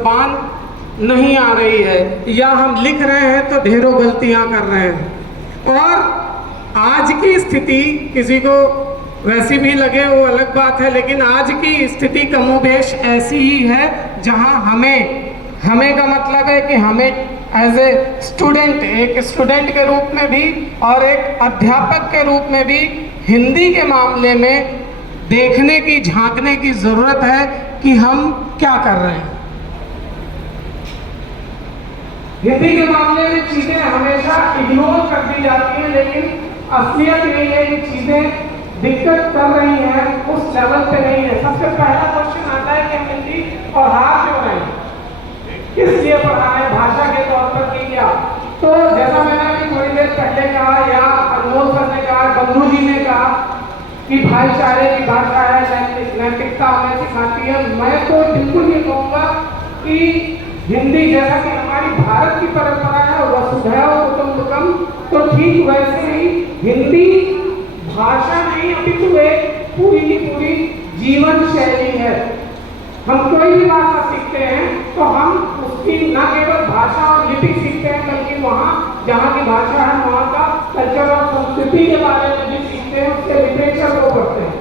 जबान नहीं आ रही है या हम लिख रहे हैं तो ढेरों गलतियां कर रहे हैं। और आज की स्थिति किसी को वैसी भी लगे वो अलग बात है, लेकिन आज की स्थिति कमोबेश ऐसी ही है जहां हमें का मतलब है कि हमें एज ए स्टूडेंट, एक स्टूडेंट के रूप में भी और एक अध्यापक के रूप में भी हिंदी के मामले में देखने की, झांकने की ज़रूरत है कि हम क्या कर रहे हैं। हिंदी के मामले में चीज़ें हमेशा इग्नोर कर दी जाती हैं, लेकिन असलियत यही है कि चीज़ें दिक्कत कर रही हैं, उस लेवल पे नहीं है। सबसे पहला क्वेश्चन आता है कि हम हिंदी पढ़ा क्यों रहे हैं, किस लिए पढ़ा रहे हैं, भाषा के तौर पर की क्या। तो जैसा मैंने अभी थोड़ी देर पहले कहा या अनमोल सर ने कहा, बंधु जी ने कहा कि भाईचारे की भाषा है, नैतिकता हमें सिखाती है। मैं तो बिल्कुल ये कहूँगा कि हिंदी जैसा कि हमारी भारत की परंपरा है वसुधैव कुटुंबकम, तो ठीक वैसे ही हिंदी भाषा नहीं अपितु एक पूरी की पूरी जीवन शैली है। हम कोई भी भाषा सीखते हैं तो हम उसकी न केवल भाषा और लिपि सीखते हैं, बल्कि वहाँ जहाँ की भाषा है वहाँ का कल्चर और संस्कृति के बारे में भी सीखते हैं, उसके लिटरेचर को पढ़ते हैं।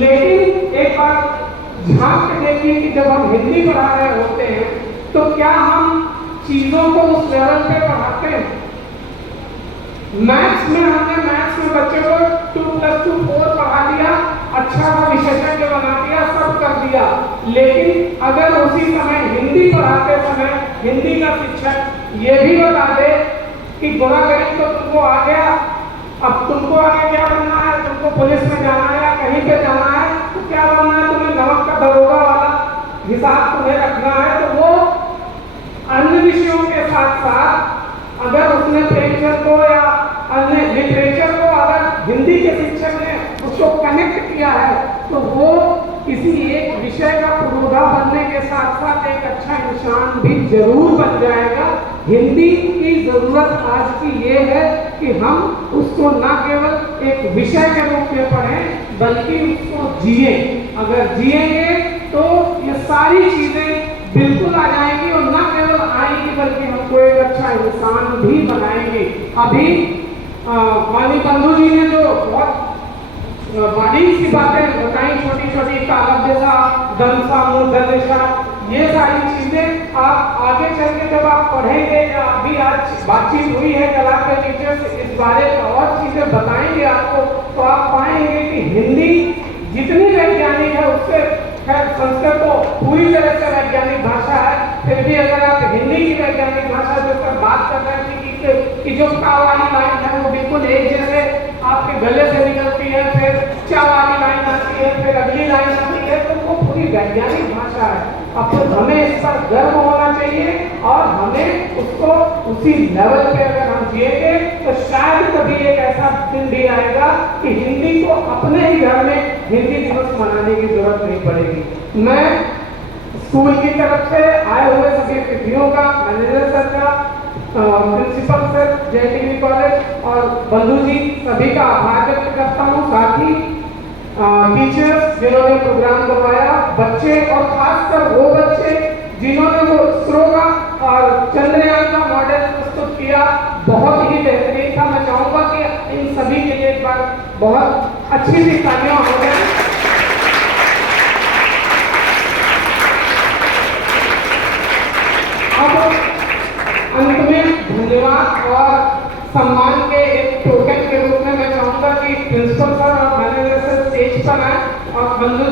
लेकिन एक बार झांक के देखिए कि जब हम हिंदी पढ़ा रहे होते हैं तो क्या हम चीजों को उस लेवल पे पढ़ाते हैं। मैथ्स में बच्चे को 2+2=4 पढ़ा दिया, अच्छा सा विशेषज्ञ बना दिया, सब कर दिया। लेकिन अगर उसी समय हिंदी पढ़ाते समय हिंदी का शिक्षक ये भी बता दे कि गुणा गणित तो तुमको आ गया, अब तुमको आगे क्या बनना है, तुमको पुलिस में जाना है या कहीं पे जाना है, तो क्या बनना है, तुम्हें नमक का दरोगा वाला हिसाब तुम्हें रखना है, तो वो अन्य विषयों के साथ साथ अगर उसने प्रेमचंद को या अन्य लिटरेचर को अगर हिंदी के शिक्षक ने उसको कनेक्ट किया है तो वो किसी एक विषय का पुरोधा बनने के साथ साथ एक अच्छा इंसान भी जरूर बन जाएगा। हिंदी की जरूरत आज की ये है कि हम उसको न केवल एक विषय के रूप में पढ़ें बल्कि उसको जिए। अगर जिएंगे तो ये सारी चीजें बिल्कुल आ जाएंगी और न केवल आएंगी बल्कि हमको एक अच्छा इंसान भी बनाएंगे। अभी माननीय बंधु जी ने जो बहुत बारीक सी बातें बताई, छोटी छोटी तालब जैसा, दंसा, मूर्धन्यसा, ये सारी चीजें आप आगे चल के जब आप पढ़ेंगे या अभी आज बातचीत हुई है कला के टीचर से इस बारे में और चीजें बताएंगे आपको, तो आप पाएंगे कि हिंदी जितनी वैज्ञानिक है उससे खैर संस्कृत तो पूरी तरह से वैज्ञानिक भाषा है, फिर भी अगर आप हिंदी की वैज्ञानिक भाषा जो पर बात कर रहे हैं कि जो का वाली लाइन है वो बिल्कुल एक जैसे आपके गले से निकलती है, फिर चा वाली लाइन आती है, फिर अगली लाइन आती है, तो वो पूरी वैज्ञानिक भाषा है। अब तो हमें इस पर गर्व होना चाहिए और हमें उसको उसी लेवल पे अगर हम जिएंगे तो शायद कभी एक ऐसा दिन भी आएगा कि हिंदी को अपने ही घर में हिंदी दिवस मनाने की जरूरत नहीं पड़ेगी। मैं स्कूल की तरफ से आए हुए सभी अतिथियों का, मैनेजर सर का, प्रिंसिपल सर JTV कॉलेज और बंधु जी सभी का आभार व्यक्त करता हूँ। साथ ही टीचर्स जिन्होंने प्रोग्राम करवाया, बच्चे और खासकर वो बच्चे जिन्होंने वो इसरो का और चंद्रयान का मॉडल प्रस्तुत किया, बहुत ही बेहतरीन था। मैं चाहूँगा कि इन सभी के लिए एक बार बहुत अच्छी सी तालियां हो जाए। अब अंत में धन्यवाद और सम्मान के एक टोकन के रूप में मैं चाहूँगा कि प्रिंसिपल सर और मैनेजर सर स्टेज पर आए और बंधु